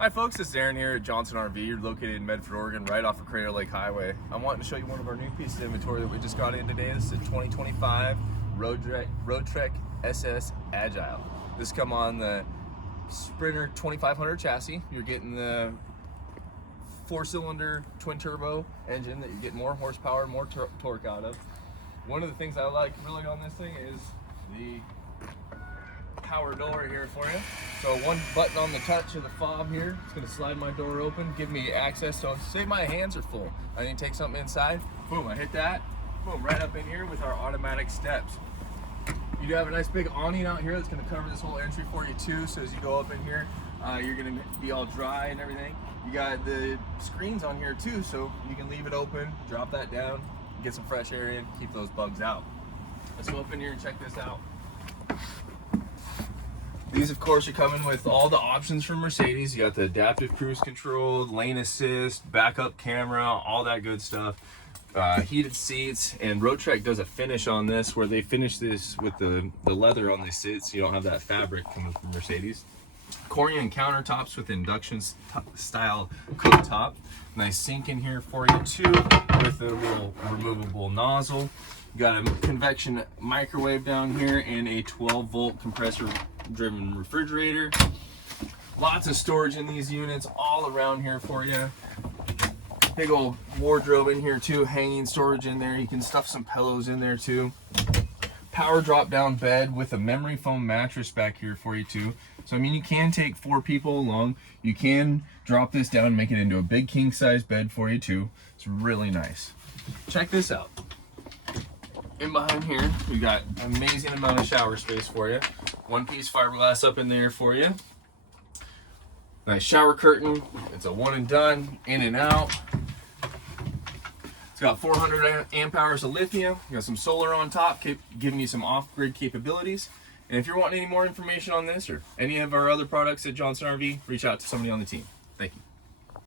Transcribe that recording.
Hi folks, it's Darren here at Johnson RV. You're located in Medford, Oregon, right off of Crater Lake Highway. I'm wanting to show you one of our new pieces of inventory that we just got in today. This is a 2025 Roadtrek SS Agile. This come on the Sprinter 2500 chassis. You're getting the 4-cylinder twin turbo engine that you get more horsepower, more torque out of. One of the things I like really on this thing is the power door here for you. So one button on the touch of the fob here, it's going to slide my door open, give me access. So say my hands are full, I need to take something inside, boom, I hit that, boom, right up in here with our automatic steps. You do have a nice big awning out here that's going to cover this whole entry for you too. So as you go up in here, you're going to be all dry and everything. You got the screens on here too, so you can leave it open, drop that down, get some fresh air in, keep those bugs out. Let's go up in here and check this out. These, of course, are coming with all the options from Mercedes. You got the adaptive cruise control, lane assist, backup camera, all that good stuff. Heated seats, and Roadtrek does a finish on this where they finish this with the leather on the seats, so you don't have that fabric coming from Mercedes. Corian countertops with induction style cooktop. Nice sink in here for you too, with a little removable nozzle. You got a convection microwave down here and a 12-volt compressor driven refrigerator. Lots of storage in these units all around here for you. Big old wardrobe in here too, hanging storage in there. You can stuff some pillows in there too. Power drop down bed with a memory foam mattress back here for you too. So I mean, you can take 4 people along. You can drop this down and make it into a big king size bed for you too. It's really nice. Check this out. In behind here, we got an amazing amount of shower space for you. One-piece fiberglass up in there for you. Nice shower curtain. It's a one and done, in and out. It's got 400 amp hours of lithium. You got some solar on top, giving you some off-grid capabilities. And if you're wanting any more information on this or any of our other products at Johnson RV, reach out to somebody on the team. Thank you.